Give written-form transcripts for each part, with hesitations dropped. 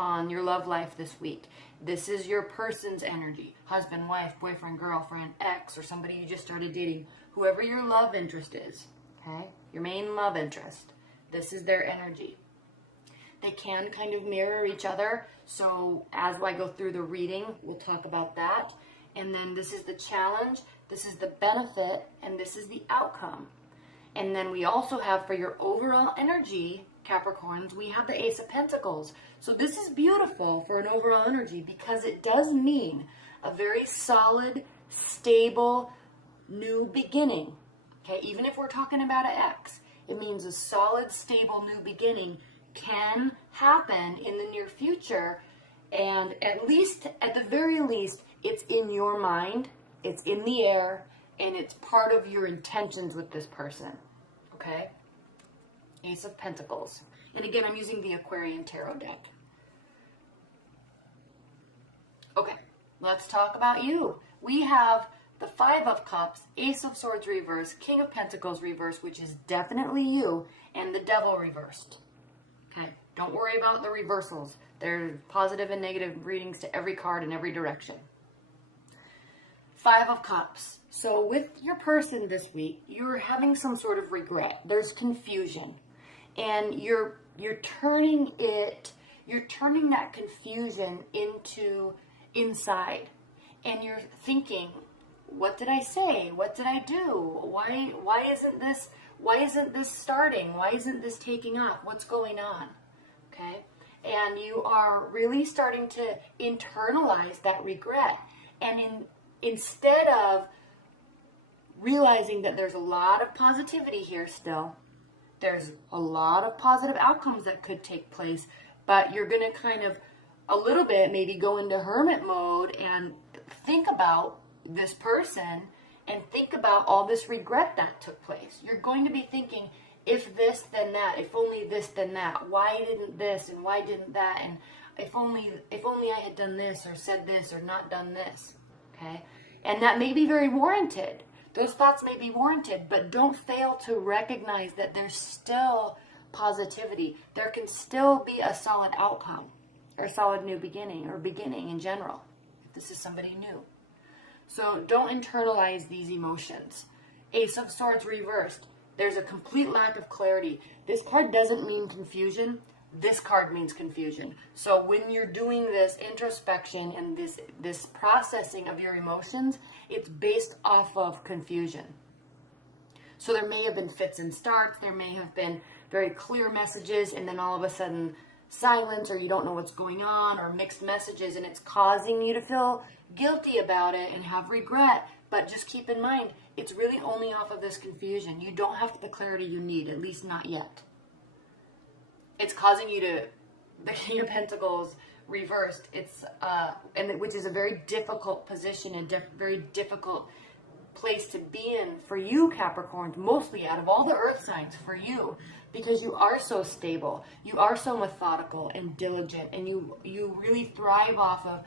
on your love life this week. This is your person's energy. Husband, wife, boyfriend, girlfriend, ex, or somebody you just started dating. Whoever your love interest is, okay? Your main love interest. This is their energy. They can kind of mirror each other. So as I go through the reading, we'll talk about that. And then this is the challenge, this is the benefit, and this is the outcome. And then we also have for your overall energy, Capricorns, we have the Ace of Pentacles. So this is beautiful for an overall energy because it does mean a very solid, stable, new beginning. Okay, even if we're talking about an ex, it means a solid, stable, new beginning can happen in the near future. And at the very least, it's in your mind, it's in the air, and it's part of your intentions with this person. Okay? Ace of Pentacles. And again, I'm using the Aquarian Tarot deck. Okay, let's talk about you. We have the Five of Cups, Ace of Swords reversed, King of Pentacles reversed, which is definitely you, and the Devil reversed. Okay, don't worry about the reversals. There's positive and negative readings to every card in every direction. Five of Cups. So with your person this week, you're having some sort of regret. There's confusion. And you're turning that confusion into inside. And you're thinking, what did I say? What did I do? Why isn't this starting? Why isn't this taking off? What's going on? Okay? And you are really starting to internalize that regret. And instead of realizing that there's a lot of positivity here still, there's a lot of positive outcomes that could take place, but you're going to kind of a little bit maybe go into hermit mode and think about this person and think about all this regret that took place. You're going to be thinking, if this, then that, if only this, then that, why didn't this and why didn't that, and if only I had done this or said this or not done this, okay? And that may be very warranted. Those thoughts may be warranted, but don't fail to recognize that there's still positivity. There can still be a solid outcome or a solid new beginning or beginning in general, if this is somebody new. So don't internalize these emotions. Ace of Swords reversed. There's a complete lack of clarity. This card doesn't mean confusion. This card means confusion. So when you're doing this introspection and this processing of your emotions, it's based off of confusion. So there may have been fits and starts. There may have been very clear messages and then all of a sudden silence, or you don't know what's going on, or mixed messages, and it's causing you to feel guilty about it and have regret. But just keep in mind, it's really only off of this confusion. You don't have the clarity you need, at least not yet. It's causing you to, the King of Pentacles reversed, which is a very difficult position and very difficult place to be in for you, Capricorns, mostly out of all the earth signs for you, because you are so stable, you are so methodical and diligent, and you really thrive off of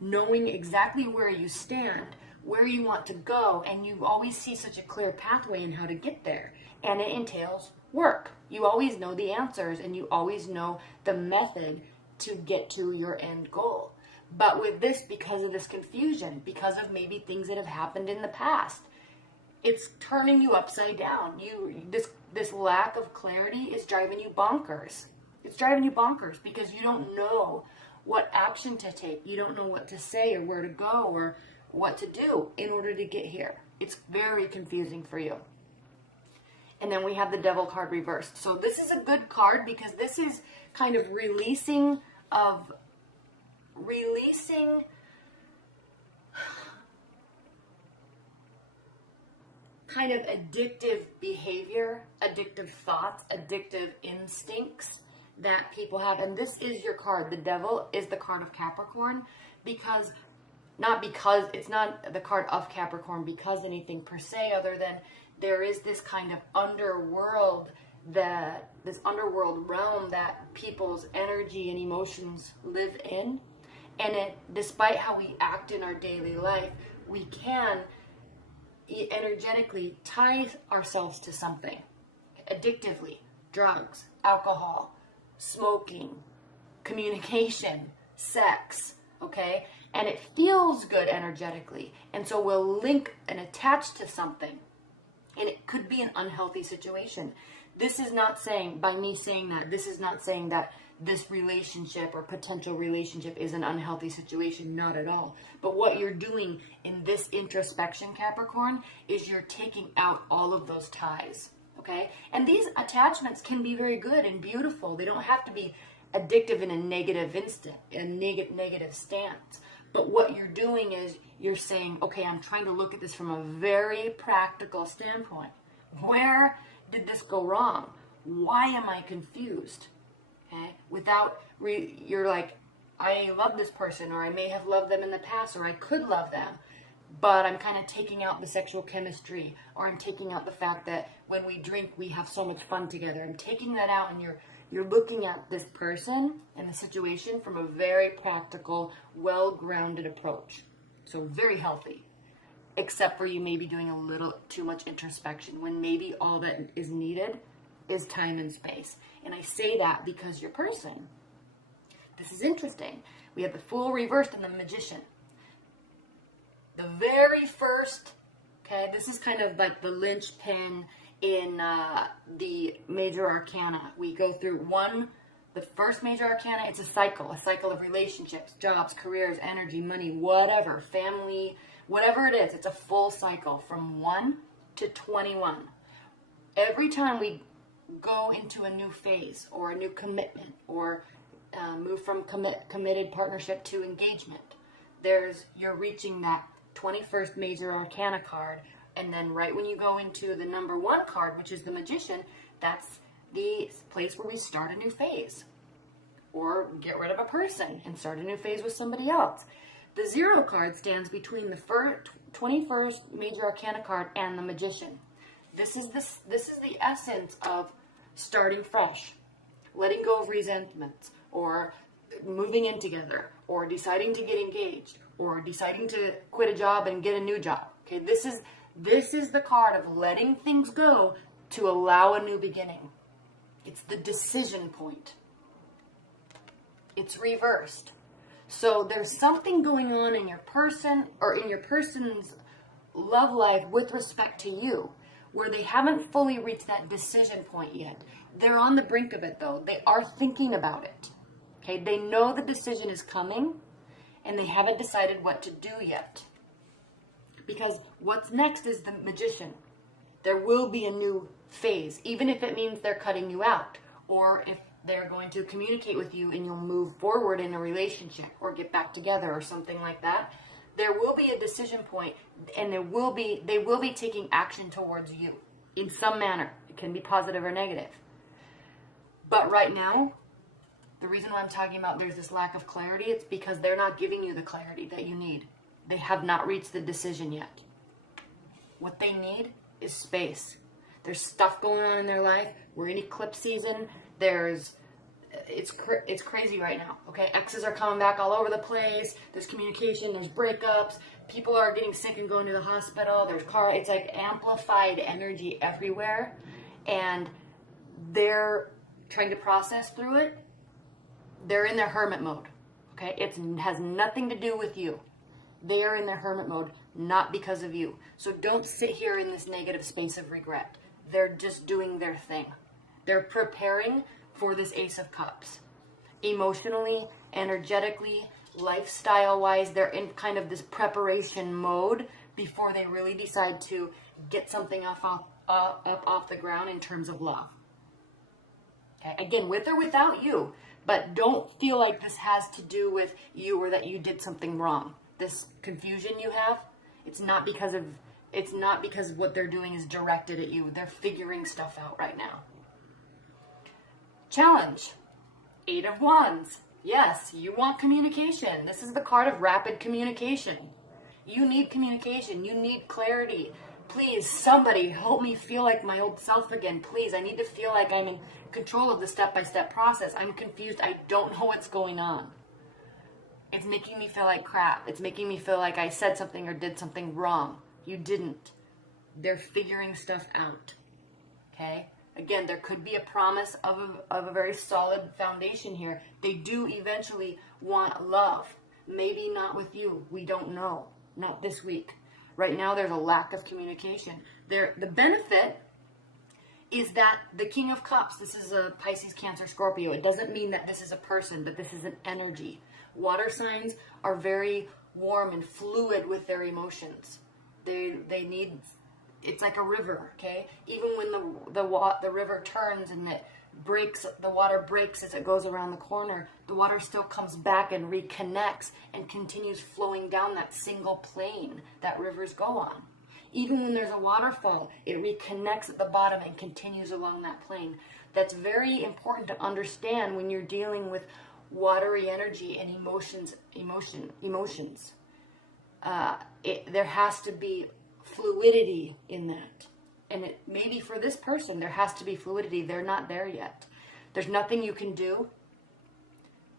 knowing exactly where you stand, where you want to go, and you always see such a clear pathway in how to get there, and it entails work. You always know the answers, and you always know the method to get to your end goal. But with this, because of this confusion, because of maybe things that have happened in the past, it's turning you upside down. This lack of clarity is driving you bonkers. It's driving you bonkers because you don't know what action to take. You don't know what to say or where to go or what to do in order to get here. It's very confusing for you. And then we have the Devil card reversed. So this is a good card because this is kind of releasing kind of addictive behavior, addictive thoughts, addictive instincts that people have. And this is your card. The Devil is the card of Capricorn because it's not the card of Capricorn because anything per se, other than there is this kind of underworld, this underworld realm that people's energy and emotions live in. And despite how we act in our daily life, we can energetically tie ourselves to something addictively: drugs, alcohol, smoking, communication, sex, okay? And it feels good energetically. And so we'll link and attach to something. And it could be an unhealthy situation. This is not saying, by me saying that, this is not saying that this relationship or potential relationship is an unhealthy situation. Not at all. But what you're doing in this introspection, Capricorn, is you're taking out all of those ties. Okay? And these attachments can be very good and beautiful. They don't have to be addictive in a negative negative stance. But what you're doing is you're saying, okay, I'm trying to look at this from a very practical standpoint. Where did this go wrong? Why am I confused? Okay? You're like, I love this person, or I may have loved them in the past, or I could love them, but I'm kind of taking out the sexual chemistry, or I'm taking out the fact that when we drink, we have so much fun together. I'm taking that out, and you're looking at this person and the situation from a very practical, well-grounded approach. So very healthy, except for you may be doing a little too much introspection when maybe all that is needed is time and space. And I say that because your person, this is interesting. We have the Fool reversed and the Magician. The very first, okay, this is kind of like the linchpin in the major arcana. We go through the first major arcana, it's a cycle of relationships, jobs, careers, energy, money, whatever, family, whatever it is. It's a full cycle from 1 to 21. Every time we go into a new phase or a new commitment or move from committed partnership to engagement, you're reaching that 21st major arcana card. And then right when you go into the number 1 card, which is the Magician, that's the place where we start a new phase or get rid of a person and start a new phase with somebody else. The 0 card stands between the 21st major arcana card and the Magician. This is the essence of starting fresh, letting go of resentments, or moving in together, or deciding to get engaged, or deciding to quit a job and get a new job. Okay, this is the card of letting things go to allow a new beginning. It's the decision point. It's reversed. So there's something going on in your person or in your person's love life with respect to you where they haven't fully reached that decision point yet. They're on the brink of it though. They are thinking about it. Okay, they know the decision is coming and they haven't decided what to do yet. Because what's next is the Magician. There will be a new phase, even if it means they're cutting you out, or if they're going to communicate with you and you'll move forward in a relationship or get back together or something like that. There will be a decision point, and they will be taking action towards you in some manner. It can be positive or negative. But right now, the reason why I'm talking about there's this lack of clarity, it's because they're not giving you the clarity that you need. They have not reached the decision yet. What they need is space. There's stuff going on in their life. We're in eclipse season. It's crazy right now. Okay, exes are coming back all over the place. There's communication. There's breakups. People are getting sick and going to the hospital. It's like amplified energy everywhere, and they're trying to process through it. They're in their hermit mode. Okay, it has nothing to do with you. They are in their hermit mode, not because of you. So don't sit here in this negative space of regret. They're just doing their thing. They're preparing for this Ace of Cups. Emotionally, energetically, lifestyle-wise, they're in kind of this preparation mode before they really decide to get something up off the ground in terms of love. Okay? Again, with or without you. But don't feel like this has to do with you or that you did something wrong. This confusion you have, it's not because what they're doing is directed at you. They're figuring stuff out right now. Challenge. 8 of Wands. Yes, you want communication. This is the card of rapid communication. You need communication. You need clarity. Please, somebody help me feel like my old self again. Please, I need to feel like I'm in control of the step-by-step process. I'm confused. I don't know what's going on. It's making me feel like crap. It's making me feel like I said something or did something wrong. You didn't. They're figuring stuff out. Okay? Again, there could be a promise of a very solid foundation here. They do eventually want love. Maybe not with you. We don't know. Not this week. Right now, there's a lack of communication. The benefit is that the King of Cups, this is a Pisces, Cancer, Scorpio. It doesn't mean that this is a person, but this is an energy. Water signs are very warm and fluid with their emotions. They need, it's like a river, okay? Even when the river turns and it breaks, the water breaks as it goes around the corner, the water still comes back and reconnects and continues flowing down that single plane that rivers go on. Even when there's a waterfall, it reconnects at the bottom and continues along that plane. That's very important to understand when you're dealing with watery energy and emotions. There has to be fluidity in that. And maybe for this person, there has to be fluidity. They're not there yet. There's nothing you can do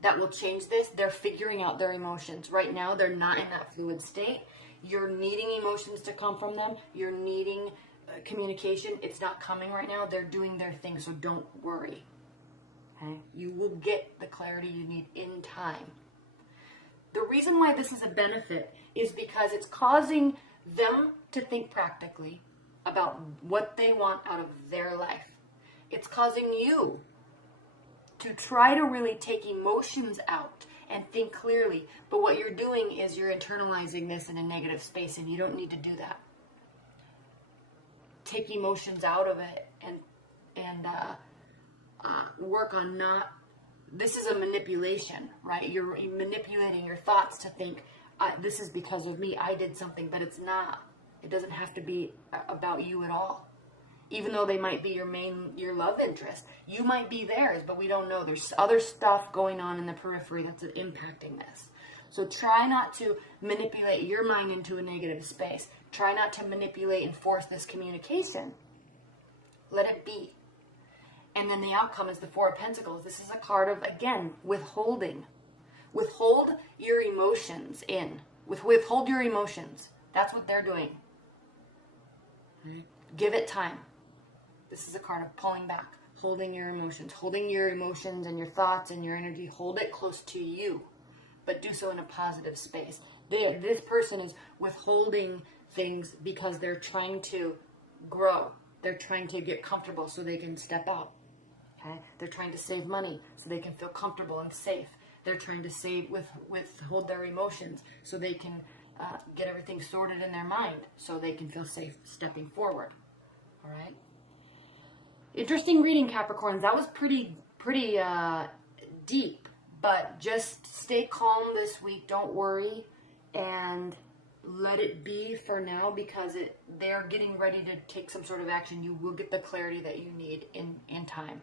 that will change this. They're figuring out their emotions. Right now, they're not in that fluid state. You're needing emotions to come from them. You're needing communication. It's not coming right now. They're doing their thing, so don't worry. Okay? You will get the clarity you need in time. The reason why this is a benefit is because it's causing them to think practically about what they want out of their life. It's causing you to try to really take emotions out and think clearly. But what you're doing is you're internalizing this in a negative space, and you don't need to do that. Take emotions out of it and work on not. This is a manipulation, right? You're manipulating your thoughts to think this is because of me. I did something, but it's not. It doesn't have to be about you at all. Even though they might be your love interest. You might be theirs, but we don't know. There's other stuff going on in the periphery that's impacting this. So try not to manipulate your mind into a negative space. Try not to manipulate and force this communication. Let it be. And then the outcome is the Four of Pentacles. This is a card of, again, withholding. Withhold your emotions in. Withhold your emotions. That's what they're doing. Right? Give it time. This is a card of pulling back, holding your emotions and your thoughts and your energy. Hold it close to you, but do so in a positive space. This person is withholding things because they're trying to grow. They're trying to get comfortable so they can step out. Okay? They're trying to save money so they can feel comfortable and safe. They're trying to withhold their emotions so they can get everything sorted in their mind so they can feel safe stepping forward. All right? Interesting reading, Capricorns. That was pretty deep, but just stay calm this week. Don't worry and let it be for now, because they're getting ready to take some sort of action. You will get the clarity that you need in time.